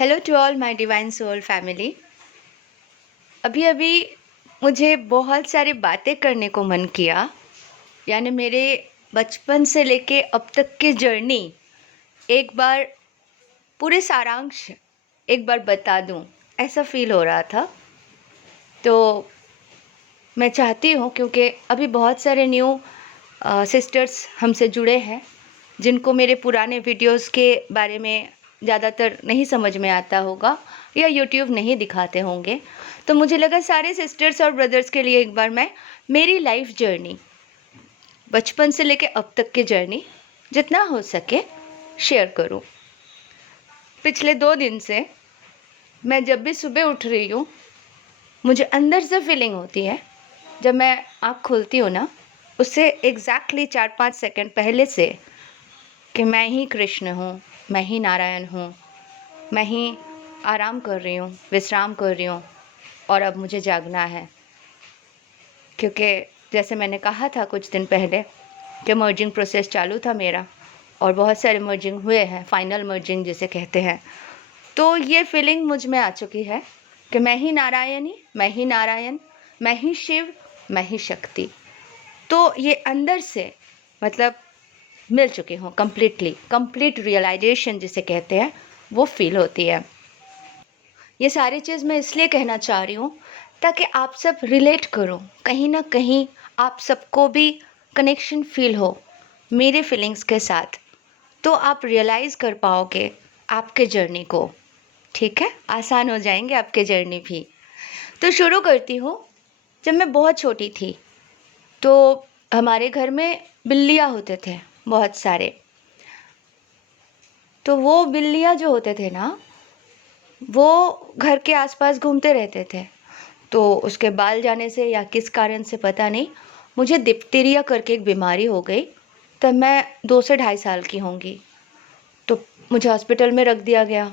Hello to all my divine soul family. अभी अभी मुझे बहुत सारी बातें करने को मन किया, यानी मेरे बचपन से लेके अब तक की जर्नी एक बार पूरे सारांश एक बार बता दूं, ऐसा फील हो रहा था। तो मैं चाहती हूँ, क्योंकि अभी बहुत सारे न्यू सिस्टर्स हमसे जुड़े हैं जिनको मेरे पुराने वीडियोस के बारे में ज़्यादातर नहीं समझ में आता होगा या यूट्यूब नहीं दिखाते होंगे। तो मुझे लगा सारे सिस्टर्स और ब्रदर्स के लिए एक बार मैं मेरी लाइफ जर्नी, बचपन से लेके अब तक की जर्नी, जितना हो सके शेयर करूं। पिछले 2 दिन से मैं जब भी सुबह उठ रही हूँ, मुझे अंदर से फीलिंग होती है, जब मैं आँख खोलती हूँ ना, उससे एग्जैक्टली 4-5 सेकंड पहले से, कि मैं ही कृष्ण हूँ, मैं ही नारायण हूँ, मैं ही आराम कर रही हूँ, विश्राम कर रही हूँ और अब मुझे जागना है। क्योंकि जैसे मैंने कहा था कुछ दिन पहले कि मर्जिंग प्रोसेस चालू था मेरा, और बहुत सारे मर्जिंग हुए हैं, फाइनल मर्जिंग जिसे कहते हैं। तो ये फीलिंग मुझ में आ चुकी है कि मैं ही नारायणी, मैं ही नारायण, मैं ही शिव, मैं ही शक्ति। तो ये अंदर से मतलब मिल चुकी हूँ कंप्लीट रियलाइजेशन जिसे कहते हैं, वो फील होती है। ये सारी चीज़ मैं इसलिए कहना चाह रही हूँ ताकि आप सब रिलेट करो, कहीं ना कहीं आप सबको भी कनेक्शन फील हो मेरे फीलिंग्स के साथ, तो आप रियलाइज़ कर पाओगे आपके जर्नी को। ठीक है, आसान हो जाएंगे आपके जर्नी भी। तो शुरू करती हूँ। जब मैं बहुत छोटी थी तो हमारे घर में बिल्लियाँ होते थे बहुत सारे। तो वो बिल्लियाँ जो होते थे ना, वो घर के आसपास घूमते रहते थे। तो उसके बाल जाने से या किस कारण से पता नहीं, मुझे डिप्थीरिया करके एक बीमारी हो गई। तब मैं 2 से 2.5 साल की होंगी। तो मुझे हॉस्पिटल में रख दिया गया,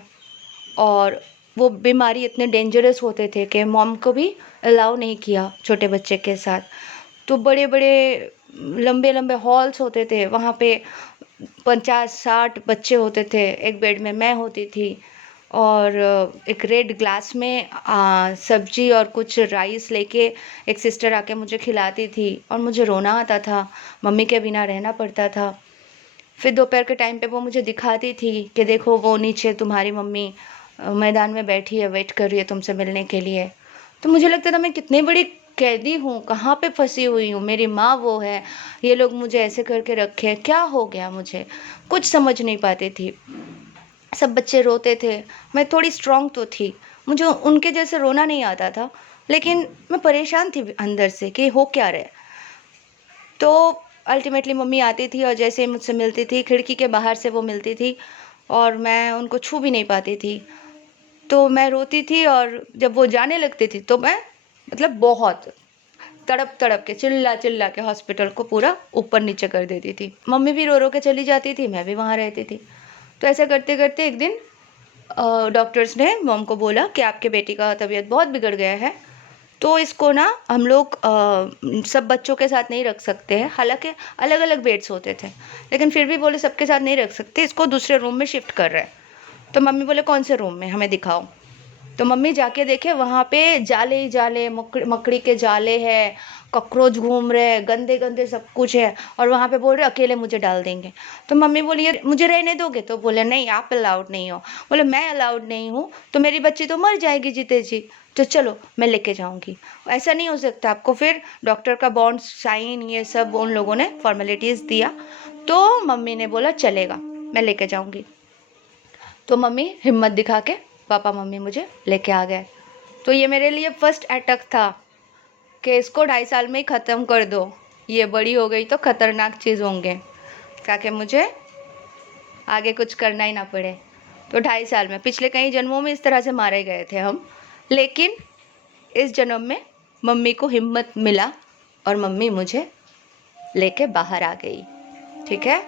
और वो बीमारी इतने डेंजरस होते थे कि मॉम को भी अलाउ नहीं किया छोटे बच्चे के साथ। तो बड़े बड़े लंबे लंबे हॉल्स होते थे, वहाँ पे 50-60 बच्चे होते थे एक बेड में। मैं होती थी, और एक रेड ग्लास में सब्जी और कुछ राइस लेके एक सिस्टर आके मुझे खिलाती थी, और मुझे रोना आता था, मम्मी के बिना रहना पड़ता था। फिर दोपहर के टाइम पे वो मुझे दिखाती थी कि देखो वो नीचे तुम्हारी मम्मी मैदान में बैठी है, वेट कर रही है तुमसे मिलने के लिए। तो मुझे लगता था मैं कितनी बड़ी कैदी हूँ, कहाँ पे फंसी हुई हूँ, मेरी माँ वो है, ये लोग मुझे ऐसे करके रखे, क्या हो गया मुझे, कुछ समझ नहीं पाती थी। सब बच्चे रोते थे, मैं थोड़ी स्ट्रांग तो थी, मुझे उनके जैसे रोना नहीं आता था, लेकिन मैं परेशान थी अंदर से कि हो क्या रहा है। तो अल्टीमेटली मम्मी आती थी और जैसे ही मुझसे मिलती थी, खिड़की के बाहर से वो मिलती थी, और मैं उनको छू भी नहीं पाती थी। तो मैं रोती थी, और जब वो जाने लगती थी तो मैं मतलब बहुत तड़प तड़प के, चिल्ला चिल्ला के हॉस्पिटल को पूरा ऊपर नीचे कर देती थी। मम्मी भी रो रो के चली जाती थी, मैं भी वहाँ रहती थी। तो ऐसा करते करते एक दिन डॉक्टर्स ने मॉम को बोला कि आपके बेटी का तबीयत बहुत बिगड़ गया है, तो इसको ना हम लोग सब बच्चों के साथ नहीं रख सकते हैं। हालांकि अलग अलग बेड्स होते थे, लेकिन फिर भी बोले सबके साथ नहीं रख सकते, इसको दूसरे रूम में शिफ्ट कर रहे हैं। तो मम्मी बोले कौन से रूम में, हमें दिखाओ। तो मम्मी जाके देखे, वहाँ पे जाले ही जाले, मकड़ी के जाले हैं, कॉकरोच घूम रहे हैं, गंदे गंदे सब कुछ है, और वहाँ पे बोल रहे अकेले मुझे डाल देंगे। तो मम्मी बोली ये मुझे रहने दोगे? तो बोले नहीं, आप अलाउड नहीं हो। बोले मैं अलाउड नहीं हूँ तो मेरी बच्ची तो मर जाएगी जीते जी, तो चलो मैं लेके जाऊँगी। ऐसा नहीं हो सकता आपको। फिर डॉक्टर का बॉन्ड साइन, ये सब उन लोगों ने फॉर्मेलिटीज़ दिया। तो मम्मी ने बोला चलेगा, मैं लेके जाऊँगी। तो मम्मी हिम्मत दिखा के पापा मम्मी मुझे लेके आ गए। तो ये मेरे लिए फर्स्ट अटैक था कि इसको 2.5 साल में ही ख़त्म कर दो, ये बड़ी हो गई तो ख़तरनाक चीज़ होंगे, ताकि मुझे आगे कुछ करना ही ना पड़े। तो 2.5 साल में, पिछले कई जन्मों में इस तरह से मारे गए थे हम, लेकिन इस जन्म में मम्मी को हिम्मत मिला और मम्मी मुझे लेके बाहर आ गई। ठीक है।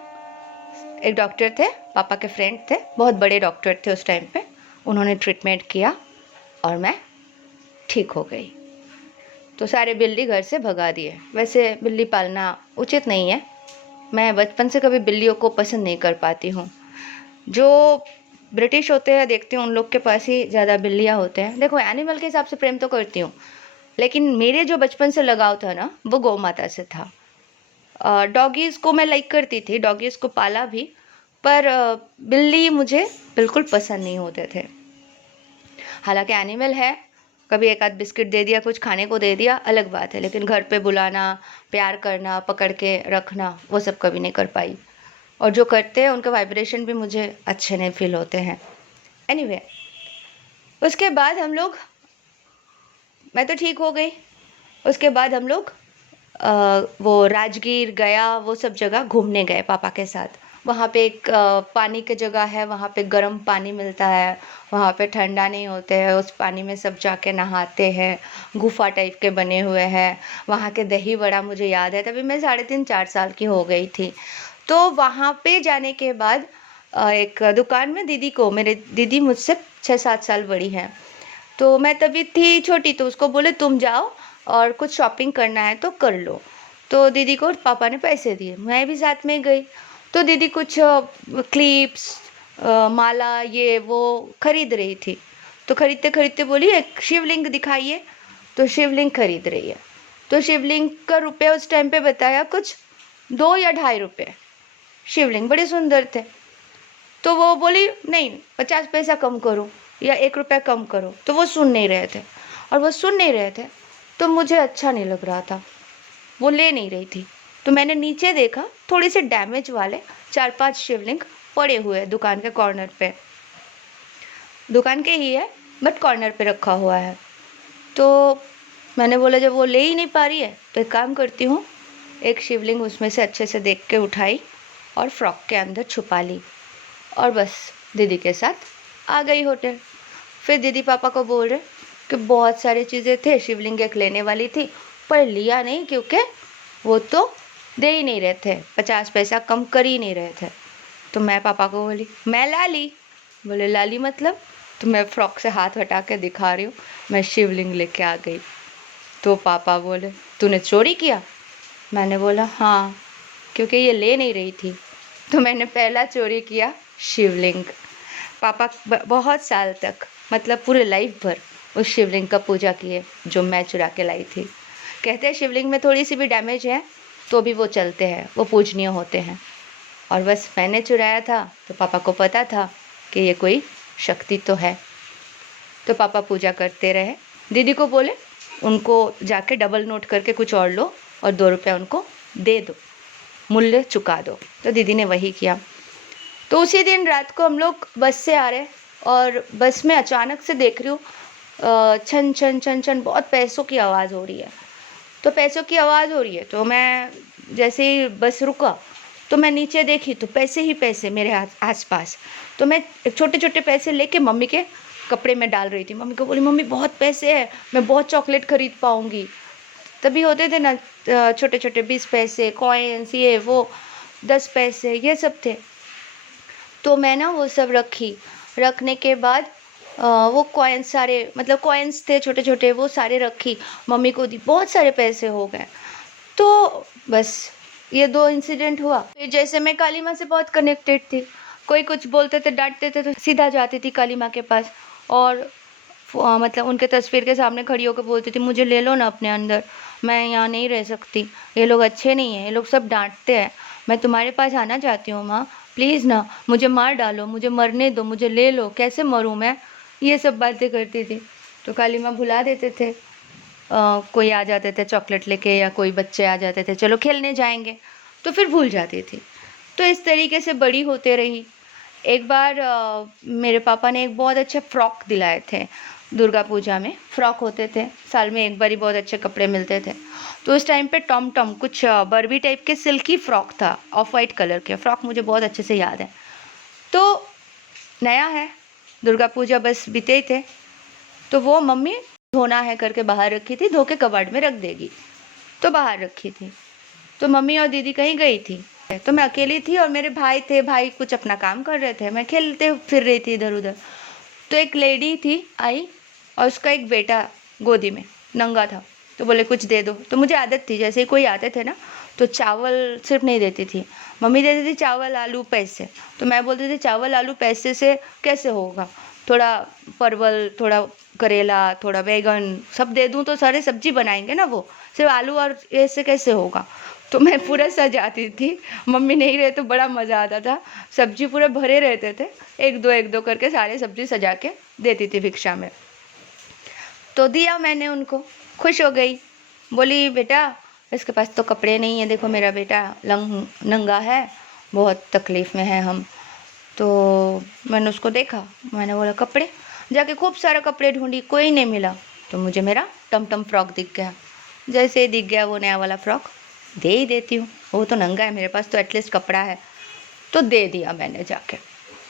एक डॉक्टर थे, पापा के फ्रेंड थे, बहुत बड़े डॉक्टर थे उस टाइम पे, उन्होंने ट्रीटमेंट किया और मैं ठीक हो गई। तो सारे बिल्ली घर से भगा दिए। वैसे बिल्ली पालना उचित नहीं है, मैं बचपन से कभी बिल्लियों को पसंद नहीं कर पाती हूँ। जो ब्रिटिश होते हैं, देखती हूँ उन लोग के पास ही ज़्यादा बिल्लियाँ होते हैं। देखो एनिमल के हिसाब से प्रेम तो करती हूँ, लेकिन मेरे जो बचपन से लगाव था ना, वो गौ माता से था। डॉगीज़ को मैं लाइक करती थी, डॉगीज़ को पाला भी, पर बिल्ली मुझे बिल्कुल पसंद नहीं होते थे। हालाँकि एनिमल है, कभी एक आध बिस्किट दे दिया, कुछ खाने को दे दिया, अलग बात है, लेकिन घर पे बुलाना, प्यार करना, पकड़ के रखना, वो सब कभी नहीं कर पाई। और जो करते हैं उनके वाइब्रेशन भी मुझे अच्छे नहीं फ़ील होते हैं। एनीवे, उसके बाद हम लोग, मैं तो ठीक हो गई। उसके बाद हम लोग वो राजगीर, गया, वो सब जगह घूमने गए पापा के साथ। वहाँ पे एक पानी की जगह है, वहाँ पे गर्म पानी मिलता है, वहाँ पे ठंडा नहीं होते हैं, उस पानी में सब जाके नहाते हैं, गुफ़ा टाइप के बने हुए हैं। वहाँ के दही बड़ा मुझे याद है, तभी मैं 3.5-4 साल की हो गई थी। तो वहाँ पे जाने के बाद एक दुकान में दीदी को, मेरे दीदी मुझसे 6-7 साल बड़ी हैं, तो मैं तभी थी छोटी, तो उसको बोले तुम जाओ और कुछ शॉपिंग करना है तो कर लो। तो दीदी को पापा ने पैसे दिए, मैं भी साथ में गई। तो दीदी कुछ क्लिप्स, माला, ये वो खरीद रही थी। तो खरीदते खरीदते बोली एक शिवलिंग दिखाइए। तो शिवलिंग खरीद रही है। तो शिवलिंग का रुपया उस टाइम पे बताया कुछ 2 या ढाई रुपये। शिवलिंग बड़े सुंदर थे। तो वो बोली नहीं, 50 पैसा कम करो या 1 रुपया कम करो। तो वो सुन नहीं रहे थे, और वो सुन नहीं रहे थे तो मुझे अच्छा नहीं लग रहा था, वो ले नहीं रही थी। तो मैंने नीचे देखा, थोड़ी सी डैमेज वाले 4-5 शिवलिंग पड़े हुए हैं दुकान के कॉर्नर पे। दुकान के ही है, बट कॉर्नर पे रखा हुआ है। तो मैंने बोला जब वो ले ही नहीं पा रही है तो एक काम करती हूँ, एक शिवलिंग उसमें से अच्छे से देख के उठाई और फ्रॉक के अंदर छुपा ली, और बस दीदी के साथ आ गई होटल। फिर दीदी पापा को बोल रहे कि बहुत सारी चीज़ें थे, शिवलिंग एक लेने वाली थी पर लिया नहीं क्योंकि वो तो दे ही नहीं रहे थे, 50 पैसा कम कर ही नहीं रहे थे। तो मैं पापा को बोली मैं ला ली। बोले ला ली मतलब? तो मैं फ्रॉक से हाथ हटा के दिखा रही हूँ, मैं शिवलिंग लेके आ गई। तो पापा बोले तूने चोरी किया? मैंने बोला हाँ, क्योंकि ये ले नहीं रही थी। तो मैंने पहला चोरी किया शिवलिंग। पापा बहुत साल तक, मतलब पूरे लाइफ भर, उस शिवलिंग का पूजा किए जो मैं चुरा के लाई थी। कहते हैं शिवलिंग में थोड़ी सी भी डैमेज है तो भी वो चलते हैं, वो पूजनीय होते हैं। और बस मैंने चुराया था तो पापा को पता था कि ये कोई शक्ति तो है। तो पापा पूजा करते रहे। दीदी को बोले उनको जाके डबल नोट करके कुछ और लो और 2 रुपया उनको दे दो, मूल्य चुका दो। तो दीदी ने वही किया। तो उसी दिन रात को हम लोग बस से आ रहे, और बस में अचानक से देख रही हूँ छन छन छन छन बहुत पैसों की आवाज़ हो रही है। तो पैसों की आवाज़ हो रही है तो मैं जैसे ही बस रुका तो मैं नीचे देखी तो पैसे ही पैसे मेरे आसपास। तो मैं छोटे छोटे पैसे लेके मम्मी के कपड़े में डाल रही थी। मम्मी को बोली मम्मी बहुत पैसे हैं, मैं बहुत चॉकलेट खरीद पाऊँगी। तभी होते थे ना छोटे छोटे 20 पैसे कॉइन्स, ये वो 10 पैसे, ये सब थे। तो मैं ना वो सब रखी। रखने के बाद वो कॉइन्स सारे, मतलब कॉइन्स थे छोटे छोटे, वो सारे रखी, मम्मी को दी, बहुत सारे पैसे हो गए। तो बस ये 2 इंसिडेंट हुआ। फिर जैसे मैं काली माँ से बहुत कनेक्टेड थी, कोई कुछ बोलते थे डांटते थे तो सीधा जाती थी काली माँ के पास, और मतलब उनके तस्वीर के सामने खड़ी होकर बोलती थी मुझे ले लो ना अपने अंदर, मैं यहाँ नहीं रह सकती, ये लोग अच्छे नहीं हैं, ये लोग सब डांटते हैं, मैं तुम्हारे पास आना चाहती हूँ माँ, प्लीज़ ना, मुझे मार डालो, मुझे मरने दो, मुझे ले लो, कैसे मरूँ मैं, ये सब बातें करती थी। तो काली माँ भुला देते थे। कोई आ जाते थे चॉकलेट लेके, या कोई बच्चे आ जाते थे चलो खेलने जाएंगे, तो फिर भूल जाती थी। तो इस तरीके से बड़ी होते रही। एक बार मेरे पापा ने एक बहुत अच्छे फ्रॉक दिलाए थे। दुर्गा पूजा में फ्रॉक होते थे, साल में एक बार ही बहुत अच्छे कपड़े मिलते थे। तो उस टाइम पे टॉम टॉम कुछ बर्बी टाइप के सिल्की फ्रॉक था, ऑफ वाइट कलर के फ्रॉक, मुझे बहुत अच्छे से याद है। तो नया है, दुर्गा पूजा बस बीते ही थे, तो वो मम्मी धोना है करके बाहर रखी थी, धो के कबाड़ में रख देगी, तो बाहर रखी थी। तो मम्मी और दीदी कहीं गई थी, तो मैं अकेली थी और मेरे भाई थे, भाई कुछ अपना काम कर रहे थे, मैं खेलते फिर रही थी इधर उधर। तो एक लेडी थी आई, और उसका एक बेटा गोदी में नंगा था, तो बोले कुछ दे दो। तो मुझे आदत थी जैसे ही कोई आते थे ना तो चावल सिर्फ नहीं देती थी, मम्मी देती थी चावल आलू पैसे। तो मैं बोलती थी चावल आलू पैसे से कैसे होगा, थोड़ा परवल, थोड़ा करेला, थोड़ा बैगन सब दे दूँ तो सारे सब्जी बनाएंगे ना, वो सिर्फ आलू और ऐसे कैसे होगा। तो मैं पूरा सजाती थी, मम्मी नहीं रहे तो बड़ा मज़ा आता था, सब्जी पूरे भरे रहते थे, एक दो करके सारे सब्जी सजा के देती थी भिक्षा में। तो दिया मैंने उनको, खुश हो गई, बोली बेटा इसके पास तो कपड़े नहीं है, देखो मेरा बेटा नंगा है, बहुत तकलीफ़ में है हम। तो मैंने उसको देखा, मैंने बोला कपड़े, जाके खूब सारा कपड़े ढूंढी, कोई नहीं मिला। तो मुझे मेरा टमटम फ्रॉक दिख गया, जैसे ही दिख गया वो नया वाला फ्रॉक, दे ही देती हूँ, वो तो नंगा है, मेरे पास तो एटलीस्ट कपड़ा है। तो दे दिया मैंने, जाके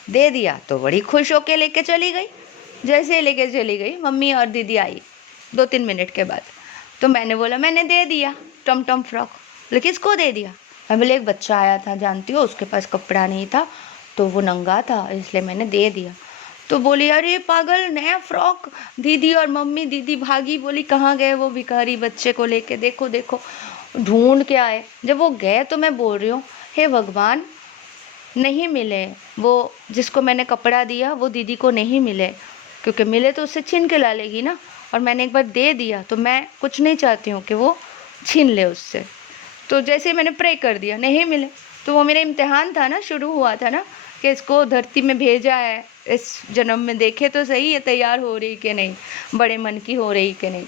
दे दिया तो बड़ी खुश होके लेके चली गई। जैसे ही लेके चली गई, मम्मी और दीदी आई 2-3 मिनट के बाद। तो मैंने बोला मैंने दे दिया टमटम फ्रॉक, लेकिन किसको दे दिया। मैं बोले एक बच्चा आया था जानती हो, उसके पास कपड़ा नहीं था तो वो नंगा था इसलिए मैंने दे दिया। तो बोली अरे पागल, नया फ्रॉक। दीदी और मम्मी, दीदी भागी, बोली कहाँ गए वो भिखारी बच्चे को लेके, देखो देखो ढूंढ के आए। जब वो गए तो मैं बोल रही हूँ हे भगवान, नहीं मिले, वो जिसको मैंने कपड़ा दिया वो दीदी को नहीं मिले, क्योंकि मिले तो उससे छीन के ला लेगी ना, और मैंने एक बार दे दिया तो मैं कुछ नहीं चाहती हूँ कि वो छीन ले उससे। तो जैसे मैंने प्रे कर दिया, नहीं मिले, तो वो मेरा इम्तिहान था ना, शुरू हुआ था ना कि इसको धरती में भेजा है, इस जन्म में देखे तो सही है तैयार हो रही कि नहीं, बड़े मन की हो रही कि नहीं।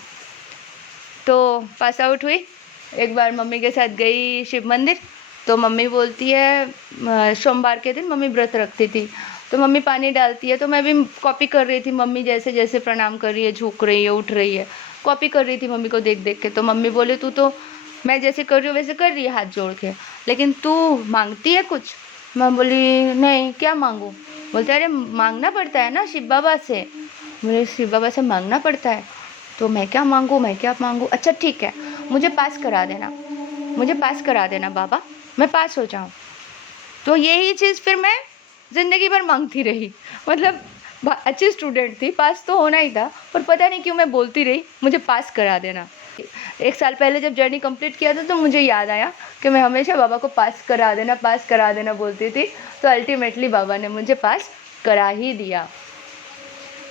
तो पास आउट हुई, एक बार मम्मी के साथ गई शिव मंदिर, तो मम्मी बोलती है सोमवार के दिन मम्मी व्रत रखती थी, तो मम्मी पानी डालती है, तो मैं भी कॉपी कर रही थी, मम्मी जैसे जैसे प्रणाम कर रही है, झुक रही है, उठ रही है, कॉपी कर रही थी मम्मी को देख देख के। तो मम्मी बोले तू तो मैं जैसे कर रही हूँ वैसे कर रही है हाथ जोड़ के, लेकिन तू मांगती है कुछ। मैं बोली नहीं, क्या मांगूँ। बोलते अरे मांगना पड़ता है ना शिव बाबा से। बोले शिव बाबा से मांगना पड़ता है, तो मैं क्या मांगूँ, मैं क्या मांगूँ। अच्छा ठीक है, मुझे पास करा देना, मुझे पास करा देना बाबा, मैं पास हो जाऊँ। तो यही चीज़ फिर मैं ज़िंदगी भर मांगती रही। मतलब अच्छी स्टूडेंट थी, पास तो होना ही था, पर पता नहीं क्यों मैं बोलती रही मुझे पास करा देना। 1 साल पहले जब जर्नी कंप्लीट किया था तो मुझे याद आया कि मैं हमेशा बाबा को पास करा देना बोलती थी, तो अल्टीमेटली बाबा ने मुझे पास करा ही दिया।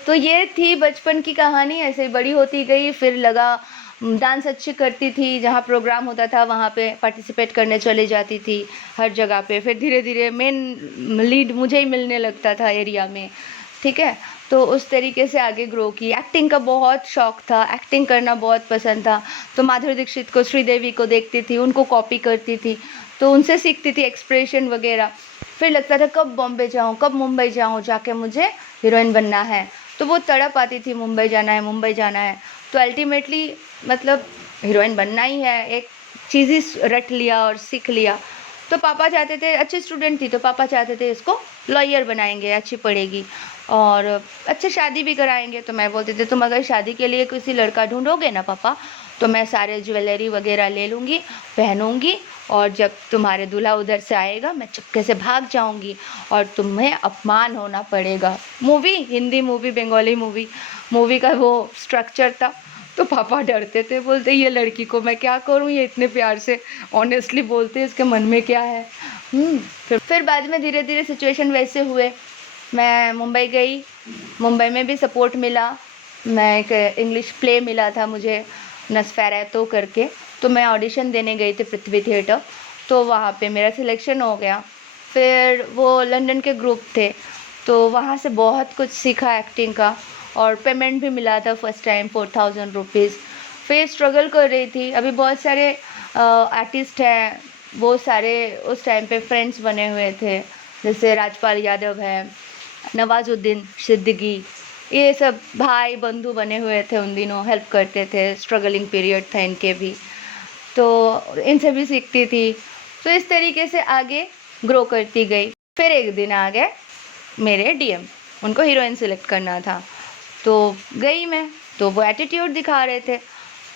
तो ये थी बचपन की कहानी, ऐसे ही बड़ी होती गई। फिर लगा डांस अच्छी करती थी, जहाँ प्रोग्राम होता था वहाँ पे पार्टिसिपेट करने चली जाती थी हर जगह पे। फिर धीरे धीरे मेन लीड मुझे ही मिलने लगता था एरिया में, ठीक है। तो उस तरीके से आगे ग्रो की। एक्टिंग का बहुत शौक था, एक्टिंग करना बहुत पसंद था, तो माधुरी दीक्षित को, श्रीदेवी को देखती थी, उनको कॉपी करती थी, तो उनसे सीखती थी एक्सप्रेशन वगैरह। फिर लगता था कब बॉम्बे जाऊँ, कब मुंबई जाऊँ, जाके मुझे हीरोइन बनना है। तो वो तड़प आती थी मुंबई जाना है, मुंबई जाना है। तो अल्टीमेटली मतलब हीरोइन बनना ही है, एक चीज़ ही रट लिया और सीख लिया। तो पापा चाहते थे, अच्छी स्टूडेंट थी तो पापा चाहते थे इसको लॉयर बनाएंगे, अच्छी पढ़ेगी और अच्छे शादी भी कराएंगे। तो मैं बोलती थी तुम अगर शादी के लिए किसी लड़का ढूंढोगे ना पापा, तो मैं सारे ज्वेलरी वगैरह ले लूँगी, पहनूँगी, और जब तुम्हारे दूल्हा उधर से आएगा मैं चुपके से भाग जाऊँगी और तुम्हें अपमान होना पड़ेगा। Movie, Hindi movie, Bengali movie का वो स्ट्रक्चर था। तो पापा डरते थे, बोलते ये लड़की को मैं क्या करूँ, ये इतने प्यार से ऑनेस्टली बोलते हैं, इसके मन में क्या है। फिर बाद में धीरे धीरे सिचुएशन वैसे हुए, मैं मुंबई गई, मुंबई में भी सपोर्ट मिला। मैं एक इंग्लिश प्ले मिला था मुझे, नस्फेरातो करके, तो मैं ऑडिशन देने गई थी पृथ्वी थिएटर, तो वहाँ पे मेरा सिलेक्शन हो गया। फिर वो लंदन के ग्रुप थे, तो वहाँ से बहुत कुछ सीखा एक्टिंग का, और पेमेंट भी मिला था फर्स्ट टाइम 4000 रुपीज़। फिर स्ट्रगल कर रही थी, अभी बहुत सारे आर्टिस्ट हैं, वो सारे उस टाइम पे फ्रेंड्स बने हुए थे, जैसे राजपाल यादव है, नवाजुद्दीन सिद्दीकी, ये सब भाई बंधु बने हुए थे उन दिनों, हेल्प करते थे, स्ट्रगलिंग पीरियड था इनके भी, तो इनसे भी सीखती थी। तो इस तरीके से आगे ग्रो करती गई। फिर एक दिन आ गए मेरे डीएम, उनको हीरोइन सेलेक्ट करना था, तो गई मैं, तो वो एटीट्यूड दिखा रहे थे,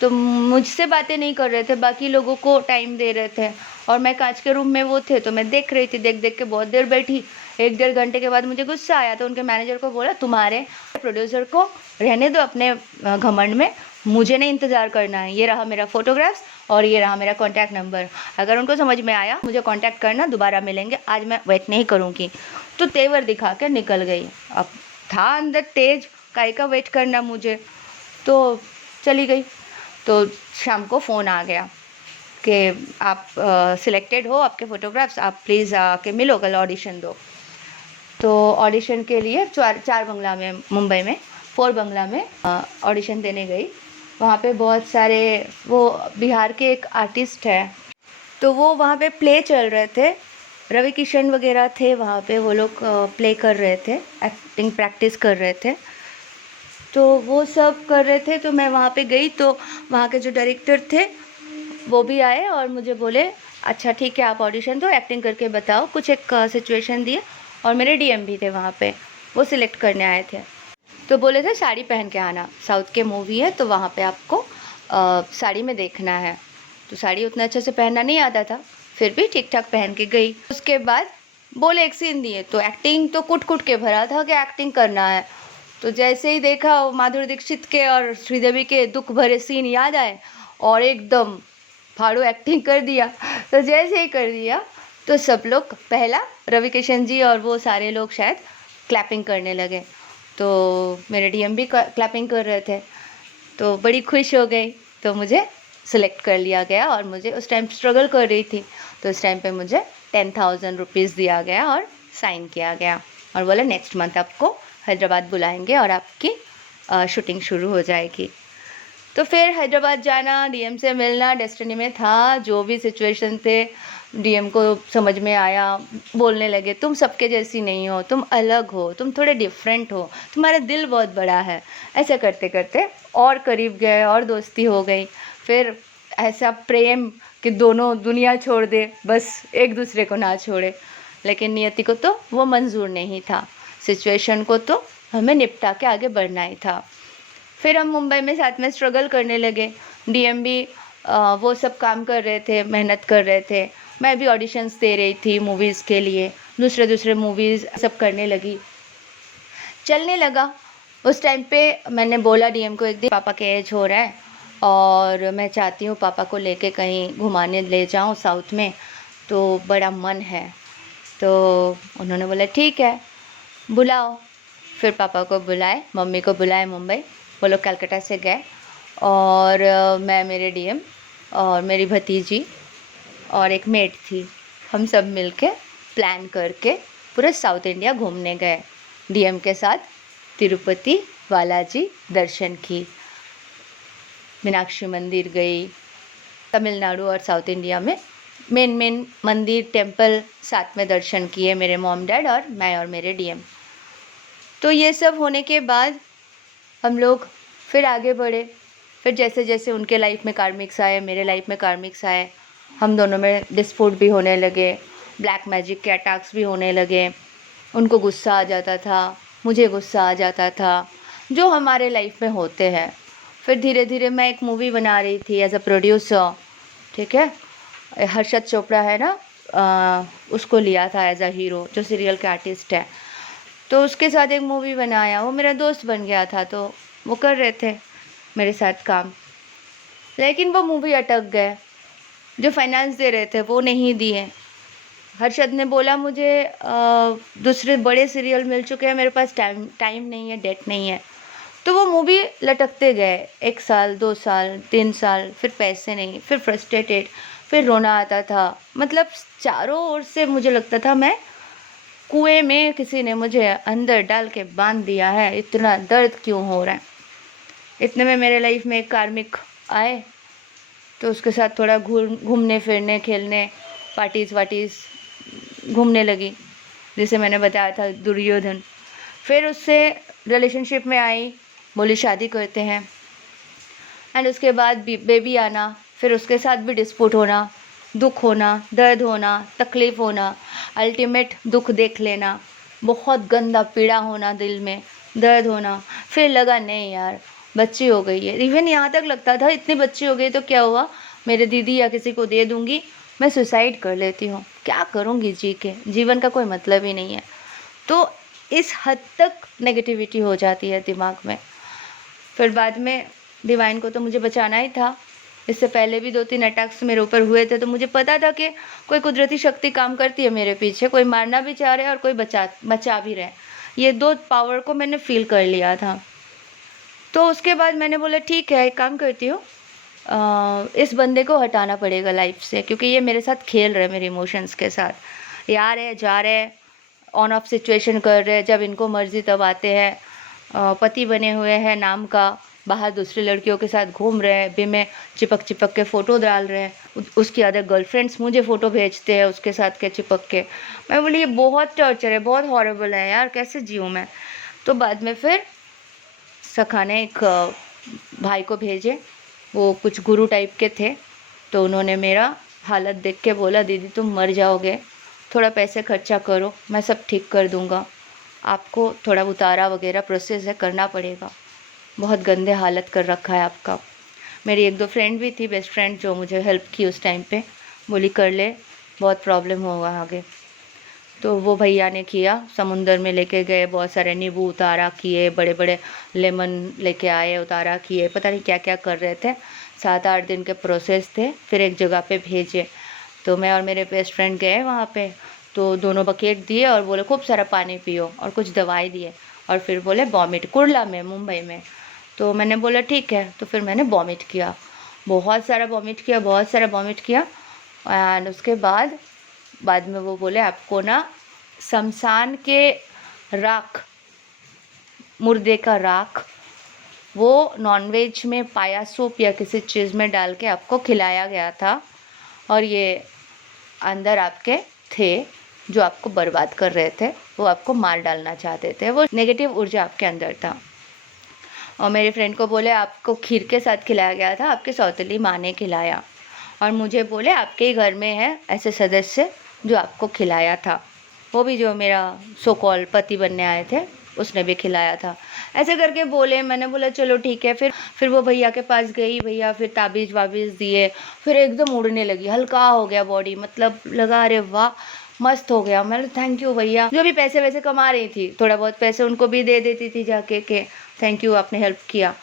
तो मुझसे बातें नहीं कर रहे थे, बाकी लोगों को टाइम दे रहे थे, और मैं कांच के रूम में वो थे, तो मैं देख रही थी, देख देख के बहुत देर बैठी। 1-1.5 घंटे के बाद मुझे गुस्सा आया, तो उनके मैनेजर को बोला तुम्हारे प्रोड्यूसर को रहने दो अपने घमंड में, मुझे नहीं इंतज़ार करना है, ये रहा मेरा फ़ोटोग्राफ्स और ये रहा मेरा कॉन्टैक्ट नंबर, अगर उनको समझ में आया मुझे कॉन्टैक्ट करना, दोबारा मिलेंगे, आज मैं वेट नहीं करूँगी। तो तेवर दिखा कर निकल गई। अब था अंदर तेज, काहे का वेट करना मुझे, तो चली गई। तो शाम को फ़ोन आ गया कि आप सिलेक्टेड हो, आपके फ़ोटोग्राफ्स, आप प्लीज़ आके मिलो, कल ऑडिशन दो। तो ऑडिशन के लिए चार बंगला में, मुंबई में 4 बंगला में ऑडिशन देने गई। वहाँ पे बहुत सारे, वो बिहार के एक आर्टिस्ट है, तो वो वहाँ पे प्ले चल रहे थे, रवि किशन वगैरह थे वहाँ पे, वो लोग प्ले कर रहे थे, एक्टिंग प्रैक्टिस कर रहे थे, तो वो सब कर रहे थे। तो मैं वहाँ पे गई, तो वहाँ के जो डायरेक्टर थे वो भी आए और मुझे बोले अच्छा ठीक है, आप ऑडिशन दो, एक्टिंग करके बताओ, कुछ एक सिचुएशन दिए। और मेरे डीएम भी थे वहाँ पे, वो सिलेक्ट करने आए थे। तो बोले थे साड़ी पहन के आना, साउथ के मूवी है तो वहाँ पे आपको साड़ी में देखना है। तो साड़ी उतना अच्छे से पहनना नहीं आता था, फिर भी ठीक ठाक पहन के गई। उसके बाद बोले एक सीन दिए, तो एक्टिंग तो कुट कुट के भरा था कि एक्टिंग करना है। तो जैसे ही देखा, वो माधुरी दीक्षित के और श्रीदेवी के दुख भरे सीन याद आए और एकदम फाड़ू एक्टिंग कर दिया। तो जैसे ही कर दिया तो सब लोग, पहला रवि किशन जी और वो सारे लोग शायद क्लैपिंग करने लगे। तो मेरे डीएम भी क्लैपिंग कर रहे थे, तो बड़ी खुश हो गई। तो मुझे सिलेक्ट कर लिया गया और मुझे उस टाइम स्ट्रगल कर रही थी, तो उस टाइम पे मुझे 10,000 रुपीज़ दिया गया और साइन किया गया और बोला नेक्स्ट मंथ आपको हैदराबाद बुलाएंगे और आपकी शूटिंग शुरू हो जाएगी। तो फिर हैदराबाद जाना, डीएम से मिलना डेस्टिनी में था। जो भी सिचुएशन थे, डीएम को समझ में आया, बोलने लगे तुम सबके जैसी नहीं हो, तुम अलग हो, तुम थोड़े डिफरेंट हो, तुम्हारा दिल बहुत बड़ा है। ऐसा करते करते और करीब गए और दोस्ती हो गई। फिर ऐसा प्रेम कि दोनों दुनिया छोड़ दे, बस एक दूसरे को ना छोड़े। लेकिन नियति को तो वो मंजूर नहीं था, सिचुएशन को तो हमें निपटा के आगे बढ़ना ही था। फिर हम मुंबई में साथ में स्ट्रगल करने लगे। डीएम भी वो सब काम कर रहे थे, मेहनत कर रहे थे, मैं भी ऑडिशंस दे रही थी मूवीज़ के लिए, दूसरे मूवीज़ सब करने लगी, चलने लगा। उस टाइम पे मैंने बोला डीएम को एक दिन, पापा के एज हो रहा है और मैं चाहती हूँ पापा को लेके कहीं घुमाने ले जाऊँ साउथ में, तो बड़ा मन है। तो उन्होंने बोला ठीक है बुलाओ। फिर पापा को बुलाए, मम्मी को बुलाए मुंबई, वो लोग कलकत्ता से गए और मैं, मेरे डीएम और मेरी भतीजी और एक मेड थी, हम सब मिलके प्लान करके पूरा साउथ इंडिया घूमने गए डीएम के साथ। तिरुपति बालाजी दर्शन की, मीनाक्षी मंदिर गई, तमिलनाडु और साउथ इंडिया में मेन मंदिर, टेम्पल साथ में दर्शन किए, मेरे मॉम डैड और मैं और मेरे डीएम। तो ये सब होने के बाद हम लोग फिर आगे बढ़े। फिर जैसे जैसे उनके लाइफ में कार्मिक्स आए, मेरे लाइफ में कार्मिक्स आए, हम दोनों में डिस्प्यूट भी होने लगे, ब्लैक मैजिक के अटैक्स भी होने लगे। उनको गुस्सा आ जाता था, मुझे गुस्सा आ जाता था, जो हमारे लाइफ में होते हैं। फिर धीरे धीरे मैं एक मूवी बना रही थी एज अ प्रोड्यूसर, ठीक है, हर्षद चोपड़ा है ना, उसको लिया था एज अ हीरो, जो सीरियल के आर्टिस्ट है। तो उसके साथ एक मूवी बनाया, वो मेरा दोस्त बन गया था, तो वो कर रहे थे मेरे साथ काम। लेकिन वो मूवी अटक गए, जो फाइनेंस दे रहे थे वो नहीं दिए। हर्षद ने बोला मुझे दूसरे बड़े सीरियल मिल चुके हैं, मेरे पास टाइम नहीं है, डेट नहीं है। तो वो मूवी लटकते गए, 1 साल 2 साल 3 साल, फिर पैसे नहीं, फिर फ्रस्ट्रेटेड, फिर रोना आता था। मतलब चारों ओर से मुझे लगता था मैं कुएं में किसी ने मुझे अंदर डाल के बांध दिया है, इतना दर्द क्यों हो रहा है। इतने में मेरे लाइफ में एक कार्मिक आए, तो उसके साथ थोड़ा घूमने फिरने, खेलने, पार्टीज़ वार्टीज़ घूमने लगी, जैसे मैंने बताया था दुर्योधन। फिर उससे रिलेशनशिप में आई, बोली शादी करते हैं, एंड उसके बाद बेबी आना, फिर उसके साथ भी डिस्प्यूट होना, दुख होना, दर्द होना, तकलीफ़ होना, अल्टीमेट दुख देख लेना, बहुत गंदा पीड़ा होना दिल में, दर्द होना। फिर लगा नहीं यार, बच्ची हो गई है। इवन यहाँ तक लगता था इतनी बच्ची हो गई तो क्या हुआ, मेरे दीदी या किसी को दे दूँगी, मैं सुसाइड कर लेती हूँ, क्या करूँगी जी के, जीवन का कोई मतलब ही नहीं है। तो इस हद तक नेगेटिविटी हो जाती है दिमाग में। फिर बाद में डिवाइन को तो मुझे बचाना ही था, इससे पहले भी 2-3 अटैक्स मेरे ऊपर हुए थे, तो मुझे पता था कि कोई कुदरती शक्ति काम करती है मेरे पीछे, कोई मारना भी चाह रहा है और कोई बचा भी रहा है। ये 2 पावर को मैंने फ़ील कर लिया था। तो उसके बाद मैंने बोला ठीक है, एक काम करती हूँ, इस बंदे को हटाना पड़ेगा लाइफ से, क्योंकि ये मेरे साथ खेल रहे हैं मेरे इमोशंस के साथ। ये आ रहे हैं, जा रहे हैं, ऑन ऑफ सिचुएशन कर रहे हैं, जब इनको मर्ज़ी तब आते हैं। पति बने हुए हैं नाम का, बाहर दूसरी लड़कियों के साथ घूम रहे हैं, भी में चिपक के फ़ोटो डाल रहे हैं। उसकी अदर गर्लफ्रेंड्स मुझे फ़ोटो भेजते हैं उसके साथ के चिपक के। मैं बोली ये बहुत टॉर्चर है, बहुत हॉरेबल है यार, कैसे जीऊँ मैं। तो बाद में फिर सखा ने एक भाई को भेजे, वो कुछ गुरु टाइप के थे, तो उन्होंने मेरा हालत देख के बोला दीदी तुम मर जाओगे, थोड़ा पैसे खर्चा करो, मैं सब ठीक कर दूँगा, आपको थोड़ा उतारा वगैरह प्रोसेस है करना पड़ेगा, बहुत गंदे हालत कर रखा है आपका। मेरी 1-2 फ्रेंड भी थी, बेस्ट फ्रेंड, जो मुझे हेल्प की उस टाइम पे, बोली कर ले, बहुत प्रॉब्लम होगा आगे। तो वो भैया ने किया, समुंदर में लेके गए, बहुत सारे नींबू उतारा किए, बड़े बड़े लेमन लेके आए, उतारा किए, पता नहीं क्या क्या कर रहे थे। 7-8 दिन के प्रोसेस थे, फिर एक जगह पे भेजे। तो मैं और मेरे बेस्ट फ्रेंड गए वहाँ पे, तो दोनों बकेट दिए और बोले खूब सारा पानी पियो और कुछ दवाई दिए, और फिर बोले वॉमिट, कुर्ला में, मुंबई में। तो मैंने बोला ठीक है, तो फिर मैंने वॉमिट किया, बहुत सारा वॉमिट किया, बहुत सारा वॉमिट किया। एंड उसके बाद में वो बोले आपको ना शमशान के राख, मुर्दे का राख, वो नॉनवेज में पाया सूप या किसी चीज़ में डाल के आपको खिलाया गया था, और ये अंदर आपके थे जो आपको बर्बाद कर रहे थे, वो आपको मार डालना चाहते थे, वो नेगेटिव ऊर्जा आपके अंदर था। और मेरे फ्रेंड को बोले आपको खीर के साथ खिलाया गया था, आपके सौतेली माँ ने खिलाया, और मुझे बोले आपके ही घर में है ऐसे सदस्य जो आपको खिलाया था, वो भी जो मेरा सो कॉल पति बनने आए थे उसने भी खिलाया था, ऐसे करके बोले। मैंने बोला चलो ठीक है। फिर वो भैया के पास गई, भैया फिर ताबीज़ वाबीज़ दिए, फिर एकदम उड़ने लगी, हल्का हो गया बॉडी, मतलब लगा अरे वाह मस्त हो गया। मैंने थैंक यू भैया, जो भी पैसे वैसे कमा रही थी, थोड़ा बहुत पैसे उनको भी दे देती थी जाके के थैंक यू आपने हेल्प किया।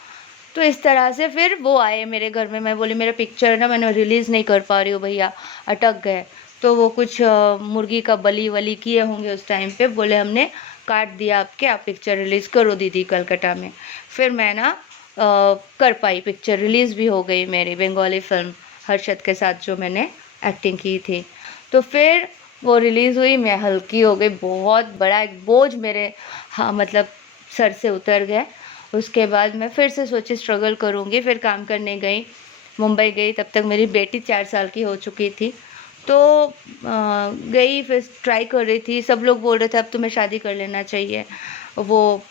तो इस तरह से फिर वो आए मेरे घर में। मैं बोली मेरा पिक्चर ना मैंने रिलीज़ नहीं कर पा रही हूँ भैया, अटक गए। तो वो कुछ मुर्गी का बलि वली किए होंगे उस टाइम पे, बोले हमने काट दिया आपके, आप पिक्चर रिलीज़ करो दीदी कलकत्ता में। फिर मैं ना कर पाई, पिक्चर रिलीज़ भी हो गई मेरी, बंगाली फ़िल्म हर्षद के साथ जो मैंने एक्टिंग की थी। तो फिर वो रिलीज़ हुई, मैं हल्की हो गई, बहुत बड़ा एक बोझ मेरे हाँ मतलब सर से उतर गया। उसके बाद मैं फिर से सोची स्ट्रगल करूँगी, फिर काम करने गई, मुंबई गई। तब तक मेरी बेटी 4 साल की हो चुकी थी। तो गई, फिर ट्राई कर रही थी, सब लोग बोल रहे थे अब तुम्हें शादी कर लेना चाहिए, वो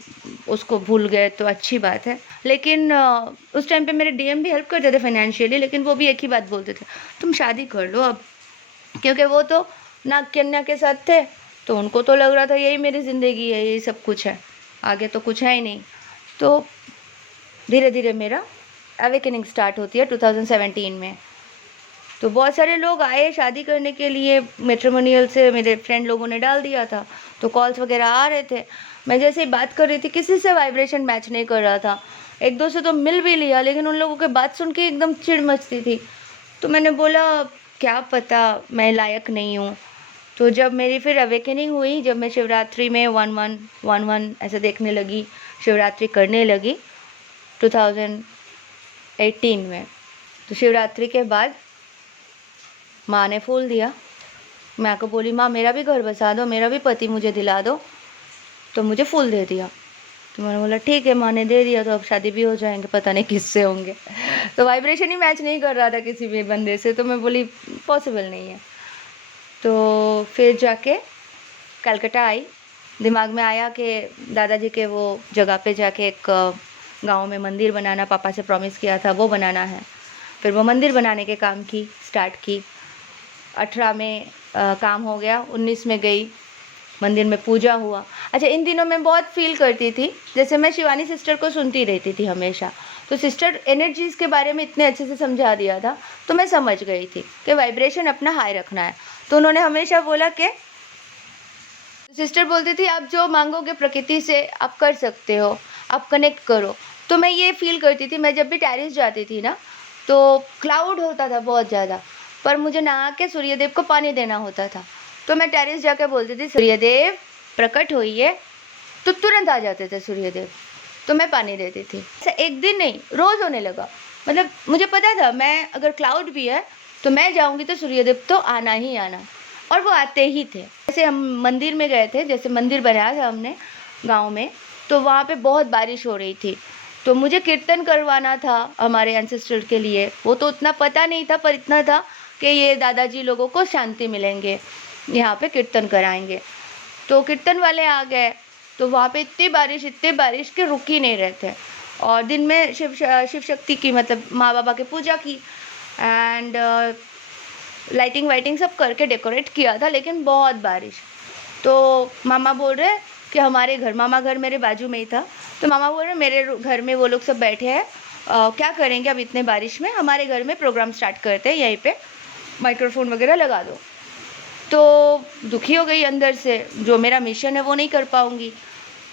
उसको भूल गए तो अच्छी बात है। लेकिन उस टाइम पे मेरे डीएम भी हेल्प करते थे फाइनेंशियली, लेकिन वो भी एक ही बात बोलते थे तुम शादी कर लो अब, क्योंकि वो तो नाग कन्या के साथ थे, तो उनको तो लग रहा था यही मेरी ज़िंदगी है, यही सब कुछ है, आगे तो कुछ है ही नहीं। तो धीरे धीरे मेरा अवेकनिंग स्टार्ट होती है 2017 में। तो बहुत सारे लोग आए शादी करने के लिए, मैट्रिमोनियल से मेरे फ्रेंड लोगों ने डाल दिया था, तो कॉल्स वगैरह आ रहे थे। मैं जैसे ही बात कर रही थी, किसी से वाइब्रेशन मैच नहीं कर रहा था। 1-2 से तो मिल भी लिया, लेकिन उन लोगों की बात सुन के एकदम चिढ़ मचती थी। तो मैंने बोला क्या पता मैं लायक नहीं हूँ। तो जब मेरी फिर अवेकनिंग हुई, जब मैं शिवरात्रि में 1111 ऐसे देखने लगी, शिवरात्रि करने लगी 2018 में, तो शिवरात्रि के बाद माँ ने फूल दिया। मैं को बोली माँ मेरा भी घर बसा दो, मेरा भी पति मुझे दिला दो, तो मुझे फूल दे दिया। तो मैंने बोला ठीक है, माँ ने दे दिया तो अब शादी भी हो जाएंगे, पता नहीं किससे होंगे। तो वाइब्रेशन ही मैच नहीं कर रहा था किसी भी बंदे से, तो मैं बोली पॉसिबल नहीं है। तो फिर जाके कलकत्ता आई, दिमाग में आया कि दादाजी के वो जगह पे जाके एक गांव में मंदिर बनाना, पापा से प्रॉमिस किया था वो बनाना है। फिर वो मंदिर बनाने के काम की स्टार्ट की। 18 में काम हो गया, 19 में गई, मंदिर में पूजा हुआ। अच्छा, इन दिनों मैं बहुत फील करती थी, जैसे मैं शिवानी सिस्टर को सुनती रहती थी हमेशा, तो सिस्टर एनर्जीज़ के बारे में इतने अच्छे से समझा दिया था, तो मैं समझ गई थी कि वाइब्रेशन अपना हाई रखना है। तो उन्होंने हमेशा बोला कि सिस्टर बोलती थी आप जो मांगोगे प्रकृति से आप कर सकते हो, आप कनेक्ट करो। तो मैं ये फील करती थी, मैं जब भी टेरिस जाती थी ना, तो क्लाउड होता था बहुत ज़्यादा, पर मुझे नहा के सूर्यदेव को पानी देना होता था। तो मैं टेरेस जाके बोलती थी, सूर्यदेव प्रकट होइए, तो तुरंत आ जाते थे सूर्यदेव, तो मैं पानी देती थी। ऐसा एक दिन नहीं, रोज़ होने लगा। मतलब मुझे पता था मैं अगर क्लाउड भी है तो मैं जाऊंगी तो सूर्यदेव तो आना ही आना, और वो आते ही थे। जैसे हम मंदिर में गए थे, जैसे मंदिर बनाया था हमने गांव में, तो वहाँ पे बहुत बारिश हो रही थी, तो मुझे कीर्तन करवाना था हमारे एंसेस्टर के लिए। वो तो उतना पता नहीं था, पर इतना था कि ये दादाजी लोगों को शांति मिलेंगे, यहाँ पे कीर्तन कराएंगे। तो कीर्तन वाले आ गए, तो वहाँ पे इतनी बारिश कि रुक ही नहीं रहे थे। और दिन में शिव शक्ति की, मतलब माँ बाबा की पूजा की, एंड लाइटिंग वाइटिंग सब करके डेकोरेट किया था, लेकिन बहुत बारिश। तो मामा बोल रहे कि हमारे घर, मामा घर मेरे बाजू में ही था, तो मामा बोल रहे मेरे घर में वो लोग सब बैठे हैं, क्या करेंगे अब इतने बारिश में, हमारे घर में प्रोग्राम स्टार्ट करते हैं, यहीं पे माइक्रोफोन वगैरह लगा दो। तो दुखी हो गई अंदर से, जो मेरा मिशन है वो नहीं कर पाऊँगी।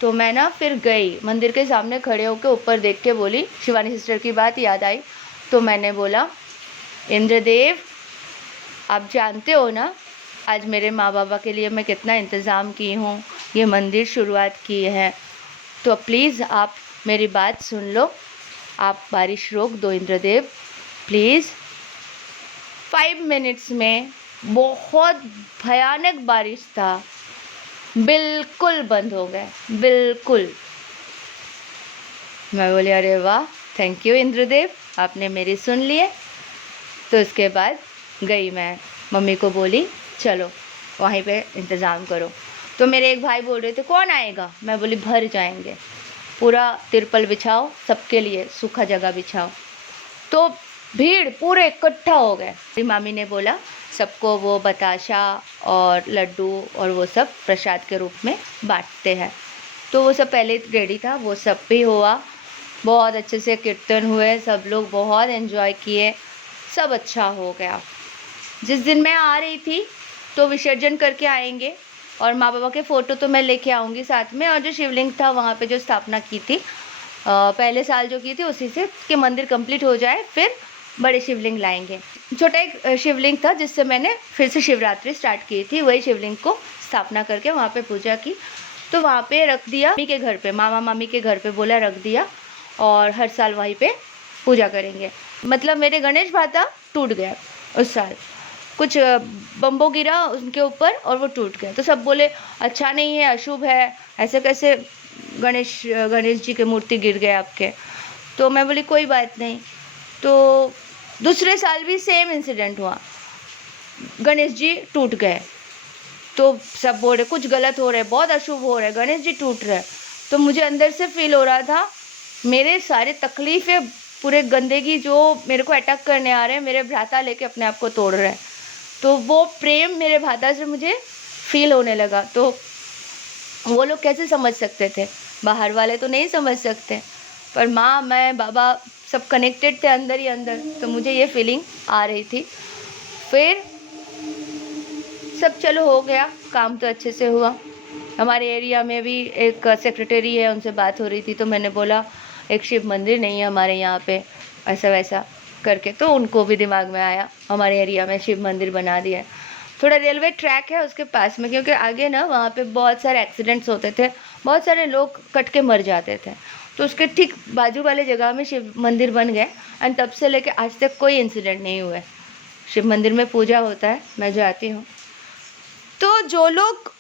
तो मैं ना फिर गई मंदिर के सामने, खड़े होकर ऊपर देख के बोली, शिवानी सिस्टर की बात याद आई, तो मैंने बोला, इंद्रदेव आप जानते हो ना आज मेरे माँ बाबा के लिए मैं कितना इंतज़ाम की हूँ, ये मंदिर शुरुआत की है, तो प्लीज़ आप मेरी बात सुन लो, आप बारिश रोक दो इंद्रदेव प्लीज़। 5 मिनट्स में बहुत भयानक बारिश था, बिल्कुल बंद हो गए, बिल्कुल। मैं बोली अरे वाह, थैंक यू इंद्रदेव, आपने मेरी सुन लिए। तो उसके बाद गई मैं, मम्मी को बोली चलो वहीं पे इंतज़ाम करो। तो मेरे एक भाई बोल रहे थे कौन आएगा, मैं बोली भर जाएंगे, पूरा तिरपल बिछाओ, सबके लिए सूखा जगह बिछाओ। तो भीड़ पूरे इकट्ठा हो गए। मेरी मामी ने बोला सबको वो बताशा और लड्डू और वो सब प्रसाद के रूप में बांटते हैं, तो वो सब पहले रेडी था, वो सब भी हुआ, बहुत अच्छे से कीर्तन हुए, सब लोग बहुत एंजॉय किए, सब अच्छा हो गया। जिस दिन मैं आ रही थी तो विसर्जन करके आएंगे, और माँ बाबा के फ़ोटो तो मैं लेके आऊँगी साथ में, और जो शिवलिंग था वहाँ पे जो स्थापना की थी पहले साल जो की थी उसी से, कि मंदिर कंप्लीट हो जाए फिर बड़े शिवलिंग लाएंगे। छोटा एक शिवलिंग था जिससे मैंने फिर से शिवरात्रि स्टार्ट की थी, वही शिवलिंग को स्थापना करके वहाँ पे पूजा की। तो वहाँ पे रख दिया, मम्मी के घर पे, मामा मामी के घर पे बोला रख दिया, और हर साल वहीं पे पूजा करेंगे। मतलब मेरे गणेश भाता टूट गया उस साल, कुछ बम्बो गिरा उनके ऊपर और वो टूट गया, तो सब बोले अच्छा नहीं है, अशुभ है, ऐसे कैसे गणेश जी के मूर्ति गिर गए आपके। तो मैं बोली कोई बात नहीं। तो दूसरे साल भी सेम इंसिडेंट हुआ, गणेश जी टूट गए, तो सब बोल रहे कुछ गलत हो रहा है, बहुत अशुभ हो रहा है, गणेश जी टूट रहे। तो मुझे अंदर से फील हो रहा था मेरे सारे तकलीफ़ें, पूरे गंदगी जो मेरे को अटैक करने आ रहे हैं, मेरे भ्राता लेके अपने आप को तोड़ रहे हैं। तो वो प्रेम मेरे भ्राता से मुझे फील होने लगा। तो वो लोग कैसे समझ सकते थे, बाहर वाले तो नहीं समझ सकते, पर माँ, मैं, बाबा सब कनेक्टेड थे अंदर ही अंदर, तो मुझे ये फीलिंग आ रही थी। फिर सब चलो हो गया, काम तो अच्छे से हुआ। हमारे एरिया में भी एक सेक्रेटरी है, उनसे बात हो रही थी, तो मैंने बोला एक शिव मंदिर नहीं है हमारे यहाँ पे, ऐसा वैसा करके, तो उनको भी दिमाग में आया हमारे एरिया में शिव मंदिर बना दिया है। थोड़ा रेलवे ट्रैक है उसके पास में, क्योंकि आगे ना वहाँ पे बहुत सारे एक्सीडेंट्स होते थे, बहुत सारे लोग कट के मर जाते थे, तो उसके ठीक बाजू वाले जगह में शिव मंदिर बन गए, एंड तब से लेके आज तक कोई इंसिडेंट नहीं हुआ है। शिव मंदिर में पूजा होता है, मैं जाती हूँ। तो जो लोग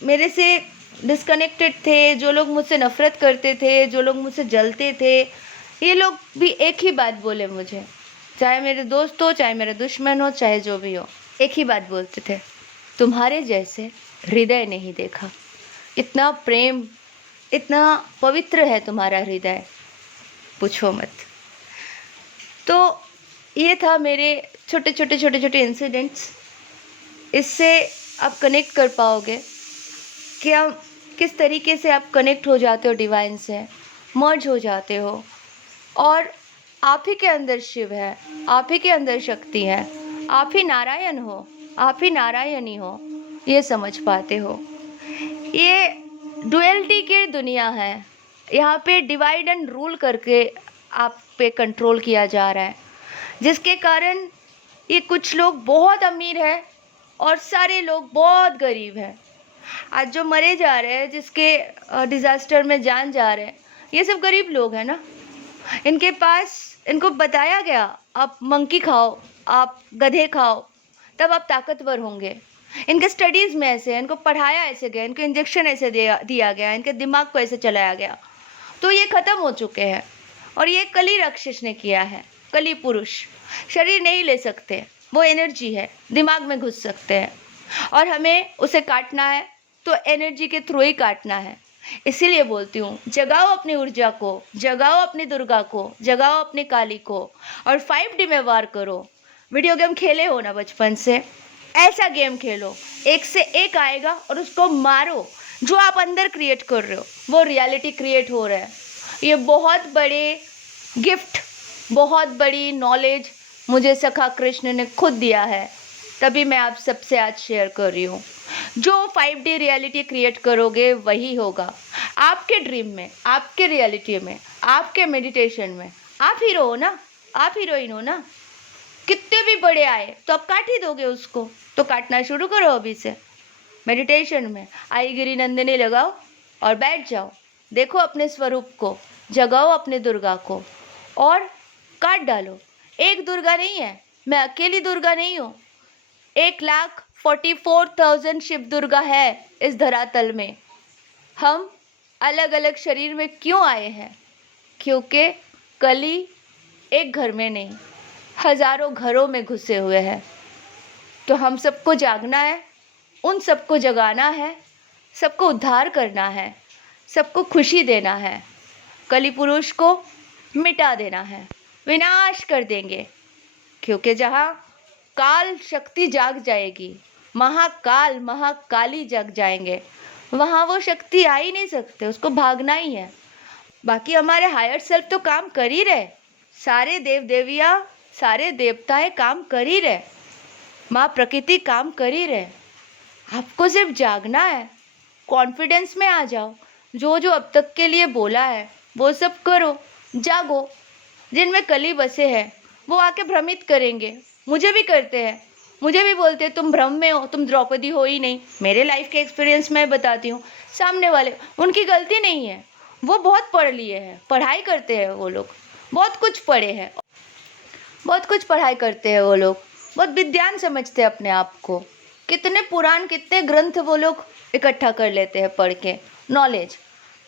मेरे से डिस्कनेक्टेड थे, जो लोग मुझसे नफ़रत करते थे, जो लोग मुझसे जलते थे, ये लोग भी एक ही बात बोले मुझे, चाहे मेरे दोस्त हो, चाहे मेरे दुश्मन हो, चाहे जो भी हो, एक ही बात बोलते थे, तुम्हारे जैसे हृदय नहीं देखा, इतना प्रेम, इतना पवित्र है तुम्हारा हृदय, पूछो मत। तो ये था मेरे छोटे छोटे इंसिडेंट्स। इससे आप कनेक्ट कर पाओगे कि आप किस तरीके से आप कनेक्ट हो जाते हो डिवाइन से, मर्ज हो जाते हो, और आप ही के अंदर शिव है, आप ही के अंदर शक्ति है, आप ही नारायण हो, आप ही नारायणी हो, ये समझ पाते हो। ये डुअलिटी की दुनिया है, यहाँ पे डिवाइड एंड रूल करके आप पे कंट्रोल किया जा रहा है, जिसके कारण ये कुछ लोग बहुत अमीर हैं और सारे लोग बहुत गरीब हैं। आज जो मरे जा रहे हैं, जिसके डिज़ास्टर में जान जा रहे हैं, ये सब गरीब लोग हैं ना। इनके पास, इनको बताया गया आप मंकी खाओ, आप गधे खाओ, तब आप ताकतवर होंगे। इनके स्टडीज़ में ऐसे, इनको पढ़ाया ऐसे गया, इनको इंजेक्शन ऐसे दिया गया, इनके दिमाग को ऐसे चलाया गया, तो ये ख़त्म हो चुके हैं। और ये कली राक्षस ने किया है, कली पुरुष। शरीर नहीं ले सकते, वो एनर्जी है, दिमाग में घुस सकते हैं, और हमें उसे काटना है तो एनर्जी के थ्रू ही काटना है। इसीलिए बोलती हूँ, जगाओ अपनी ऊर्जा को, जगाओ अपनी दुर्गा को, जगाओ अपनी काली को, और 5D में वार करो। वीडियो गेम खेले हो ना बचपन से, ऐसा गेम खेलो, एक से एक आएगा और उसको मारो। जो आप अंदर क्रिएट कर रहे हो वो रियलिटी क्रिएट हो रहा है। ये बहुत बड़े गिफ्ट, बहुत बड़ी नॉलेज मुझे सखा कृष्ण ने खुद दिया है, तभी मैं आप सबसे आज शेयर कर रही हूँ। जो 5D रियलिटी क्रिएट करोगे वही होगा आपके ड्रीम में, आपके रियलिटी में, आपके मेडिटेशन में। आप हीरो हो ना, आप हीरोइन हो ना। कितने भी बड़े आए तो आप काट ही दोगे उसको, तो काटना शुरू करो अभी से। मेडिटेशन में आई गिरी नंदिनी लगाओ और बैठ जाओ, देखो अपने स्वरूप को, जगाओ अपने दुर्गा को और काट डालो। एक दुर्गा नहीं है, मैं अकेली दुर्गा नहीं हूँ, 1,44,000 शिव दुर्गा है इस धरातल में। हम अलग अलग शरीर में क्यों आए हैं? क्योंकि कली एक घर में नहीं, हजारों घरों में घुसे हुए हैं। तो हम सबको जागना है, उन सबको जगाना है, सबको उद्धार करना है, सबको खुशी देना है, कली पुरुष को मिटा देना है, विनाश कर देंगे। क्योंकि जहाँ काल शक्ति जाग जाएगी, महाकाल महाकाली जग जाएंगे, वहाँ वो शक्ति आ ही नहीं सकते, उसको भागना ही है। बाकी हमारे हायर सेल्फ तो काम कर ही रहे, सारे देव देवियाँ, सारे देवताएं काम कर ही रहे, माँ प्रकृति काम कर ही रहे। आपको सिर्फ जागना है, कॉन्फिडेंस में आ जाओ। जो जो अब तक के लिए बोला है वो सब करो, जागो। जिनमें कली बसे हैं वो आके भ्रमित करेंगे, मुझे भी करते हैं, मुझे भी बोलते हैं तुम भ्रम में हो, तुम द्रौपदी हो ही नहीं। मेरे लाइफ के एक्सपीरियंस मैं बताती हूँ। सामने वाले, उनकी गलती नहीं है, वो बहुत पढ़ लिए हैं, पढ़ाई करते हैं वो लोग, बहुत कुछ पढ़े हैं, बहुत कुछ पढ़ाई करते हैं वो लोग, बहुत विद्वान समझते हैं अपने आप को। कितने पुराण, कितने ग्रंथ वो लोग इकट्ठा कर लेते हैं पढ़ के, नॉलेज,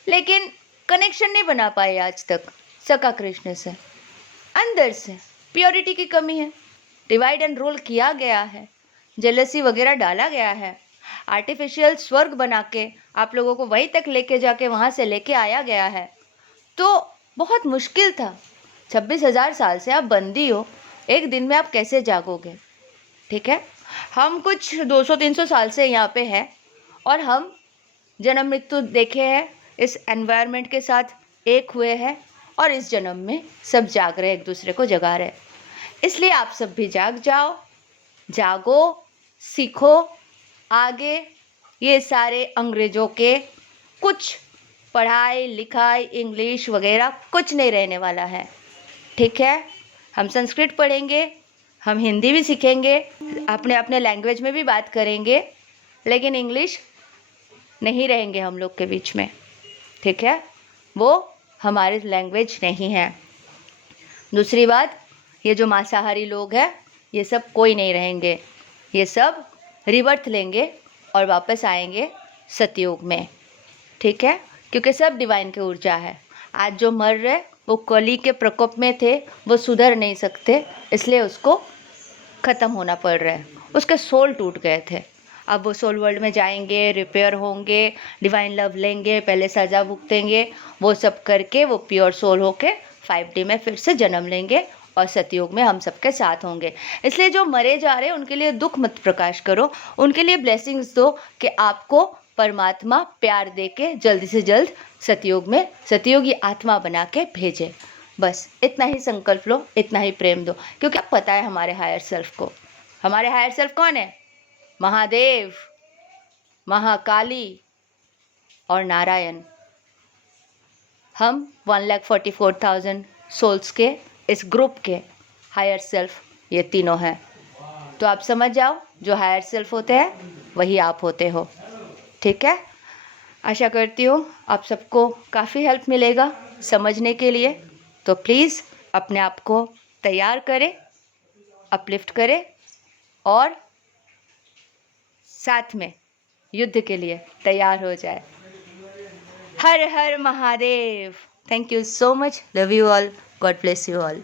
लेकिन कनेक्शन नहीं बना पाए आज तक सखा कृष्ण से। अंदर से प्योरिटी की कमी है, डिवाइड एंड रूल किया गया है, जेलसी वगैरह डाला गया है, आर्टिफिशियल स्वर्ग बना के आप लोगों को वहीं तक लेके जाके वहाँ से लेके आया गया है। तो बहुत मुश्किल था। 26,000 साल से आप बंदी हो, एक दिन में आप कैसे जागोगे? ठीक है, हम कुछ 200-300 साल से यहाँ पे हैं और हम जन्म मृत्यु देखे हैं, इस एनवायरनमेंट के साथ एक हुए हैं, और इस जन्म में सब जाग रहे, एक दूसरे को जगा रहे। इसलिए आप सब भी जाग जाओ, जागो, सीखो। आगे ये सारे अंग्रेज़ों के कुछ पढ़ाई लिखाई इंग्लिश वगैरह कुछ नहीं रहने वाला है। ठीक है, हम संस्कृत पढ़ेंगे, हम हिंदी भी सीखेंगे, अपने अपने लैंग्वेज में भी बात करेंगे, लेकिन इंग्लिश नहीं रहेंगे हम लोग के बीच में। ठीक है, वो हमारी लैंग्वेज नहीं है। दूसरी बात, ये जो मांसाहारी लोग हैं ये सब कोई नहीं रहेंगे, ये सब रिवर्थ लेंगे और वापस आएंगे सतयुग में। ठीक है, क्योंकि सब डिवाइन की ऊर्जा है। आज जो मर रहे वो कली के प्रकोप में थे, वो सुधर नहीं सकते, इसलिए उसको ख़त्म होना पड़ रहा है, उसके सोल टूट गए थे। अब वो सोल वर्ल्ड में जाएंगे, रिपेयर होंगे, डिवाइन लव लेंगे, पहले सज़ा भुगतेंगे, वो सब करके वो प्योर सोल होके 5D में फिर से जन्म लेंगे और सतयुग में हम सबके साथ होंगे। इसलिए जो मरे जा रहे हैं उनके लिए दुख मत प्रकाश करो, उनके लिए ब्लेसिंग्स दो कि आपको परमात्मा प्यार दे के जल्दी से जल्द सतयुग में सतयुगी आत्मा बना के भेजे। बस इतना ही संकल्प लो, इतना ही प्रेम दो, क्योंकि अब पता है हमारे हायर सेल्फ को। हमारे हायर सेल्फ कौन है? महादेव, महाकाली और नारायण। हम 1,44,000 सोल्स के, इस ग्रुप के हायर सेल्फ ये तीनों हैं। तो आप समझ जाओ, जो हायर सेल्फ होते हैं वही आप होते हो। ठीक है, आशा करती हूँ आप सबको काफ़ी हेल्प मिलेगा समझने के लिए। तो प्लीज़ अपने आप को तैयार करें, अपलिफ्ट करें और साथ में युद्ध के लिए तैयार हो जाए। हर हर Mahadev. Thank you so much, love you all, God bless you all.